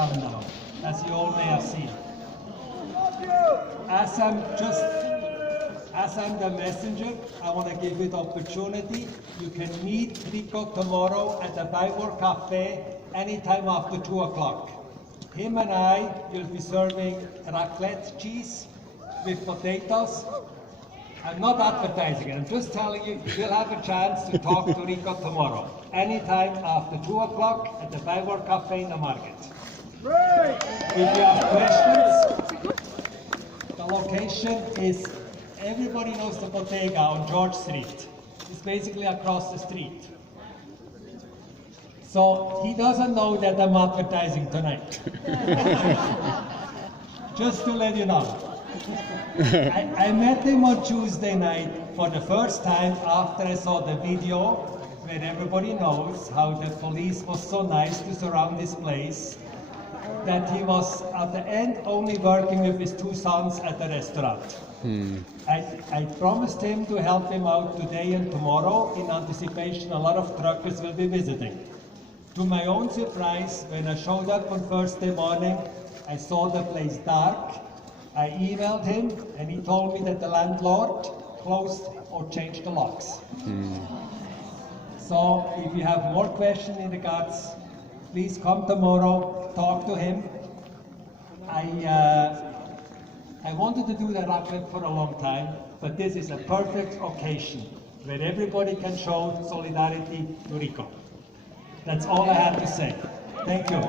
countdown, as you all may have seen. As I'm the messenger, I want to give you the opportunity. You can meet Rico tomorrow at the DAGR Cafe anytime after 2 o'clock. Him and I will be serving raclette cheese with potatoes. I'm not advertising it, I'm just telling you, you will have a chance to talk to Rico tomorrow, anytime after 2 o'clock at the DAGR Cafe in the market. If you have questions, the location is, everybody knows the bodega on George Street. It's basically across the street. So he doesn't know that I'm advertising tonight. Just to let you know. I met him on Tuesday night for the first time after I saw the video where everybody knows how the police was so nice to surround this place, that he was at the end only working with his 2 sons at the restaurant. I promised him to help him out today and tomorrow in anticipation a lot of truckers will be visiting. To my own surprise, when I showed up on Thursday morning, I saw the place dark. I emailed him and he told me that the landlord closed or changed the locks. So if you have more questions in regards, please come tomorrow, talk to him. I wanted to do the raclette for a long time, but this is a perfect occasion where everybody can show solidarity to Rico. That's all I had to say. Thank you.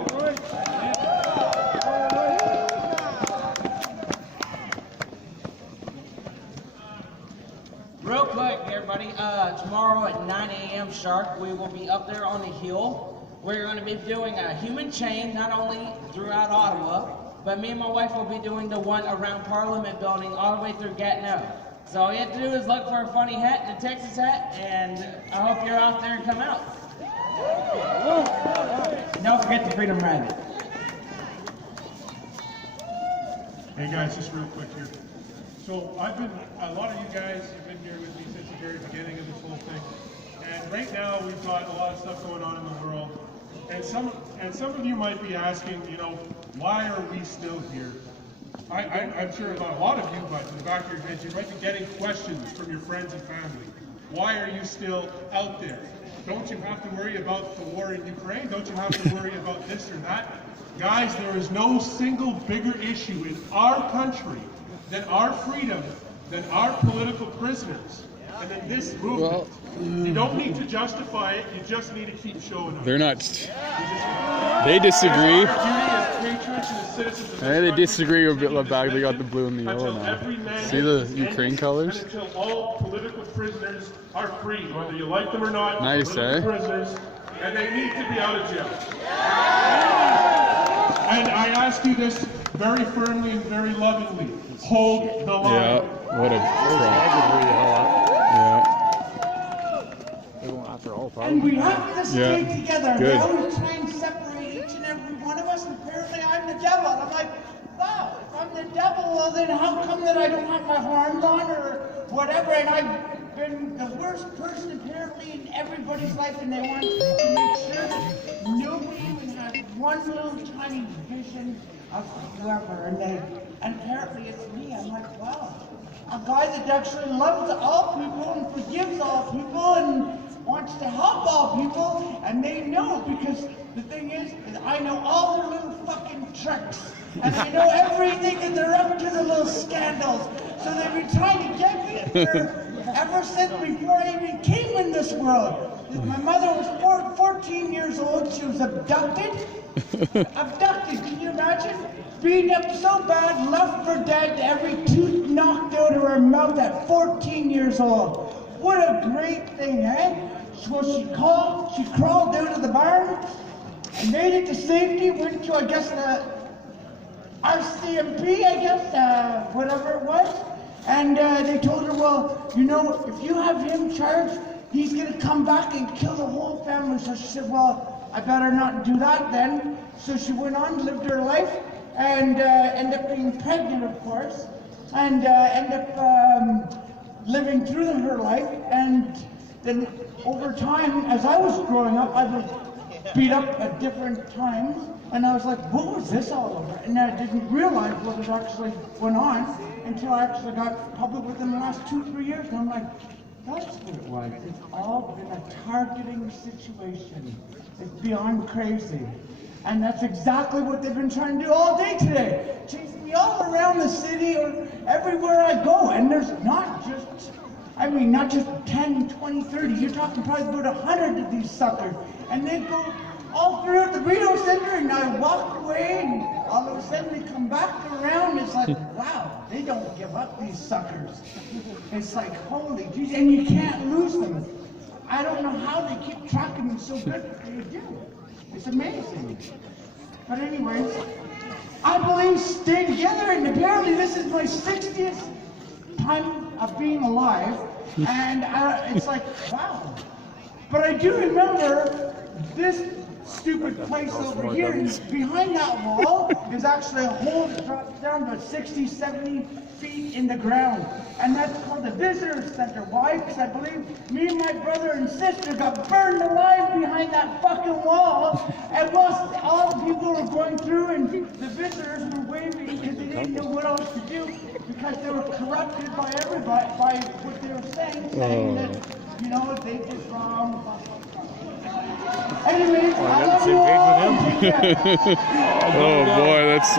Real quick, everybody, tomorrow at 9 a.m. sharp, we will be up there on the hill. We're going to be doing a human chain, not only throughout Ottawa, but me and my wife will be doing the one around Parliament Building all the way through Gatineau. So all you have to do is look for a funny hat and a Texas hat, and I hope you're out there and come out. And don't forget the Freedom Rabbit. Hey guys, just real quick here. So a lot of you guys have been here with me since the very beginning of this whole thing. And right now we've got a lot of stuff going on in the world. And some of you might be asking, you know, why are we still here? I'm sure not a lot of you, but in the back of your heads, you might be getting questions from your friends and family. Why are you still out there? Don't you have to worry about the war in Ukraine? Don't you have to worry about this or that? Guys, there is no single bigger issue in our country than our freedom, than our political prisoners, and then this movement. You don't need to justify it, you just need to keep showing up. They're not. They disagree. They disagree a bit about. They got the blue and the yellow now. See the Ukraine colors? Until all political prisoners are free, whether you like them or not. Nice, eh? Prisoners, and they need to be out of jail. And I ask you this very firmly and very lovingly: hold the line. Yeah. What a crap. Yeah. And we have to stay together. Good. They always try and separate each and every one of us, and apparently I'm the devil. And I'm like, wow, if I'm the devil, well then how come that I don't have my arms on or whatever? And I've been the worst person apparently in everybody's life, and they want to make sure that nobody even has one little tiny vision of whoever. And apparently it's me. I'm like, wow, a guy that actually loves all people and forgives all people and wants to help all people, and they know, because the thing is I know all their little fucking tricks, and I know everything that they're up to, the little scandals. So they've been trying to get me ever since before I even came in this world. My mother was 14 years old, she was abducted. Abducted, can you imagine? Beat up so bad, left for dead, every tooth knocked out of her mouth at 14 years old. What a great thing, eh? So she crawled out of the barn, and made it to safety, went to, I guess, the RCMP, I guess, whatever it was. And they told her, well, you know, if you have him charged, he's gonna come back and kill the whole family. So she said, well, I better not do that then. So she went on, lived her life, and ended up being pregnant, of course, and ended up living through her life. And then over time, as I was growing up, I was beat up at different times, And I was like, what was this all about? And I didn't realize what had actually went on until I actually got public within the last 2-3 years. And I'm like, that's what it was. It's all been a targeting situation. It's beyond crazy. And that's exactly what they've been trying to do all day today. Chasing me all around the city or everywhere I go. And there's not just, I mean, not just 10, 20, 30. You're talking probably about 100 of these suckers. And they go all throughout the Reno Center, and I walk away, and all of a sudden they come back around. It's like, wow, they don't give up, these suckers. It's like, holy geez, and you can't lose them. I don't know how they keep tracking them so good, but they do. It's amazing. But anyways, I believe stay together, and apparently this is my 60th time of being alive, and it's like, wow. But I do remember this stupid place over here, behind that wall is actually a hole that drops down to 60, 70 feet in the ground. And that's called the visitor center. Why? Because I believe me and my brother and sister got burned alive behind that fucking wall. And whilst all the people were going through and the visitors were waving because they didn't know what else to do because they were corrupted by everybody, by what they were saying that, you know, they did wrong. Anyways, I love you all. Oh boy, that's